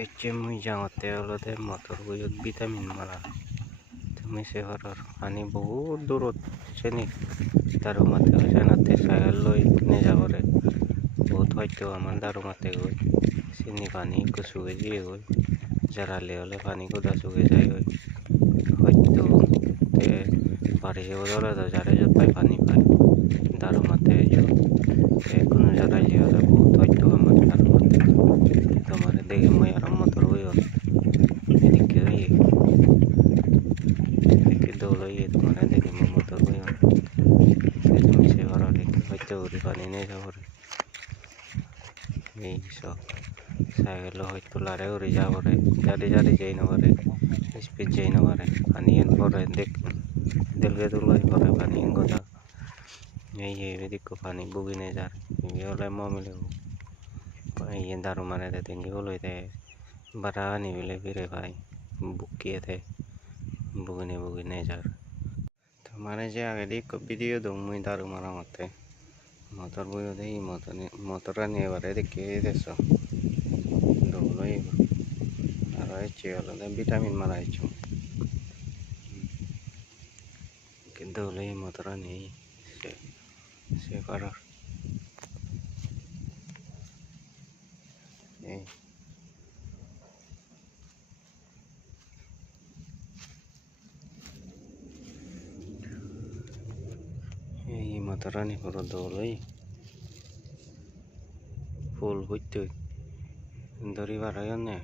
এই যে মুই যাওঁতে অলতে মটৰ বৈয়ত ভিটামিন মাৰা তুমি চেহৰৰ পানী বহুত দূৰত চেনি দাৰু মাতে সেনাতে চাইকেল লৈ নেযাবৰে বহুত হয়তো আমার দারু মাতে গই চিনি পানি কুচুগে দিয়ে গই জারালে হলে পানি কোদা চুগে যায় গই হয়তো তে বাড়ি যাবো দলে তো যারে যত পাই পানি পাই দারু মাতে কোনো জায়গায় যে হলে বহুত হয়তো আমার দারু মাতে তোমার দেখে মই আর মতর বই এদিকে এদিকে দৌড়াইয়ে তোমার দেখে মই মতর বই তুমি সে ঘর হয়তো পানি নেই যাবরে এই সব সাইকেল হয়তো লারে উড়ে যাবরে যারে যারে যাই না পারে স্পিড যাই না পারে পানি পরে দেখ দিলকে দুলগাই পরে পানি কথা এই এদিক পানি বুগি নেই যার হলে মিলে এই দারু মানে দে তিনকি বলে দে বারা নিবিলে ফিরে ভাই বুকিয়ে দে বুগিনে যার তো মানে যে আগে দিক ভিডিও দো মুই দারু মারা মতে motor boyo dei motor নিয়ে এবারে দেখে দেছো দৌড়ই আর হচ্ছে হলো ভিটামিন মারা হয়েছে কিন্তু হলে motor নেই সে করার এই motor নি পুরো দৌড়ই ফুল হইতে ধরি বাড়াই না